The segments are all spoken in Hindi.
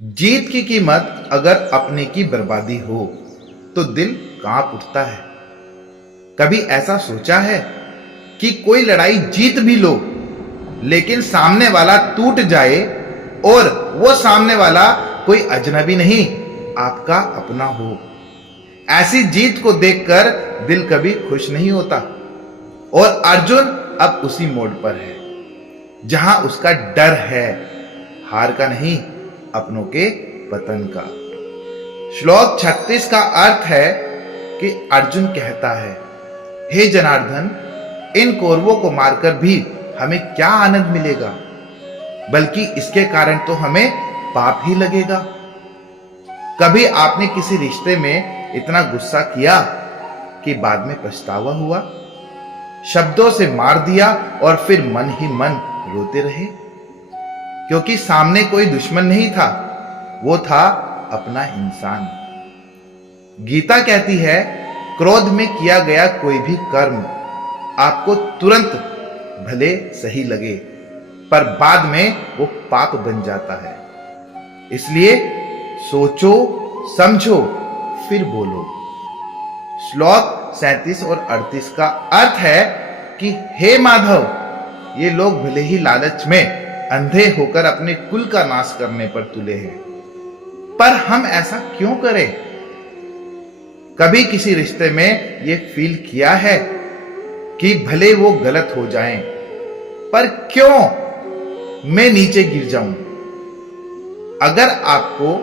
जीत की कीमत अगर अपने की बर्बादी हो तो दिल कांप उठता है। कभी ऐसा सोचा है कि कोई लड़ाई जीत भी लो लेकिन सामने वाला टूट जाए और वो सामने वाला कोई अजनबी नहीं, आपका अपना हो। ऐसी जीत को देखकर दिल कभी खुश नहीं होता। और अर्जुन अब उसी मोड पर है जहां उसका डर है, हार का नहीं, अपनों के पतन का। श्लोक 36 का अर्थ है कि अर्जुन कहता है, हे जनार्दन, इन कौरवों को मारकर भी हमें क्या आनंद मिलेगा, बल्कि इसके कारण तो हमें पाप ही लगेगा। कभी आपने किसी रिश्ते में इतना गुस्सा किया कि बाद में पछतावा हुआ? शब्दों से मार दिया और फिर मन ही मन रोते रहे? क्योंकि सामने कोई दुश्मन नहीं था, वो था अपना इंसान। गीता कहती है, क्रोध में किया गया कोई भी कर्म आपको तुरंत भले सही लगे, पर बाद में वो पाप बन जाता है। इसलिए सोचो, समझो, फिर बोलो। श्लोक 37 और 38 का अर्थ है कि हे माधव, ये लोग भले ही लालच में अंधे होकर अपने कुल का नाश करने पर तुले हैं, पर हम ऐसा क्यों करें? कभी किसी रिश्ते में ये फील किया है कि भले वो गलत हो जाएं, पर क्यों मैं नीचे गिर जाऊं? अगर आपको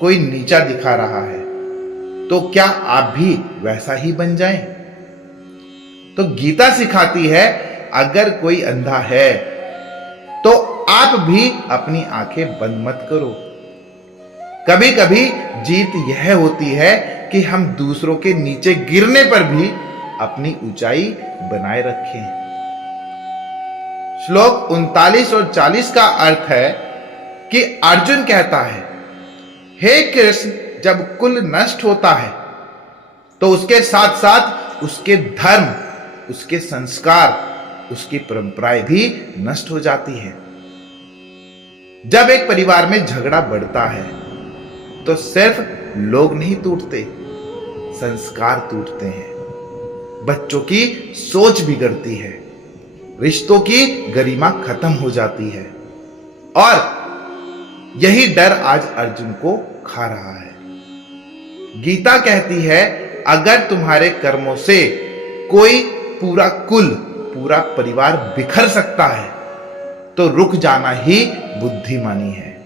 कोई नीचा दिखा रहा है तो क्या आप भी वैसा ही बन जाएं? तो गीता सिखाती है, अगर कोई अंधा है तो आप भी अपनी आंखें बंद मत करो। कभी कभी जीत यह होती है कि हम दूसरों के नीचे गिरने पर भी अपनी ऊंचाई बनाए रखें। श्लोक 39 और 40 का अर्थ है कि अर्जुन कहता है, हे कृष्ण, जब कुल नष्ट होता है तो उसके साथ साथ उसके धर्म, उसके संस्कार, उसकी परंपराएं भी नष्ट हो जाती है। जब एक परिवार में झगड़ा बढ़ता है तो सिर्फ लोग नहीं टूटते, संस्कार टूटते हैं। बच्चों की सोच बिगड़ती है, रिश्तों की गरिमा खत्म हो जाती है, और यही डर आज अर्जुन को खा रहा है। गीता कहती है, अगर तुम्हारे कर्मों से कोई पूरा कुल, पूरा परिवार बिखर सकता है तो रुक जाना ही बुद्धिमानी है।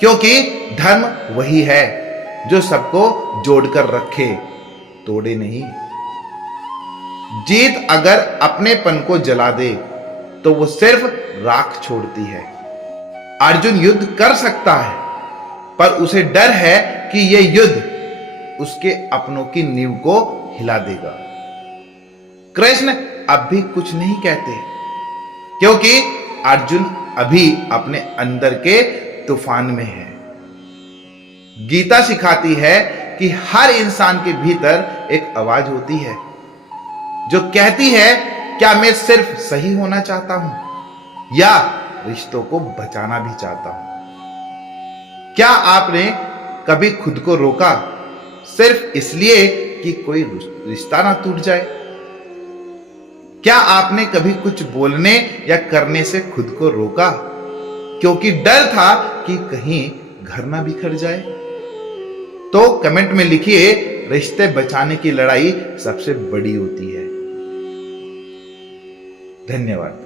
क्योंकि धर्म वही है जो सबको जोड़कर रखे, तोड़े नहीं। जीत अगर अपनेपन को जला दे तो वो सिर्फ राख छोड़ती है। अर्जुन युद्ध कर सकता है, पर उसे डर है कि यह युद्ध उसके अपनों की नींव को हिला देगा। कृष्ण अब भी कुछ नहीं कहते, क्योंकि अर्जुन अभी अपने अंदर के तूफान में है। गीता सिखाती है कि हर इंसान के भीतर एक आवाज होती है जो कहती है, क्या मैं सिर्फ सही होना चाहता हूं या रिश्तों को बचाना भी चाहता हूं? क्या आपने कभी खुद को रोका सिर्फ इसलिए कि कोई रिश्ता ना टूट जाए? क्या आपने कभी कुछ बोलने या करने से खुद को रोका क्योंकि डर था कि कहीं घर ना बिखर जाए? तो कमेंट में लिखिए, रिश्ते बचाने की लड़ाई सबसे बड़ी होती है। धन्यवाद।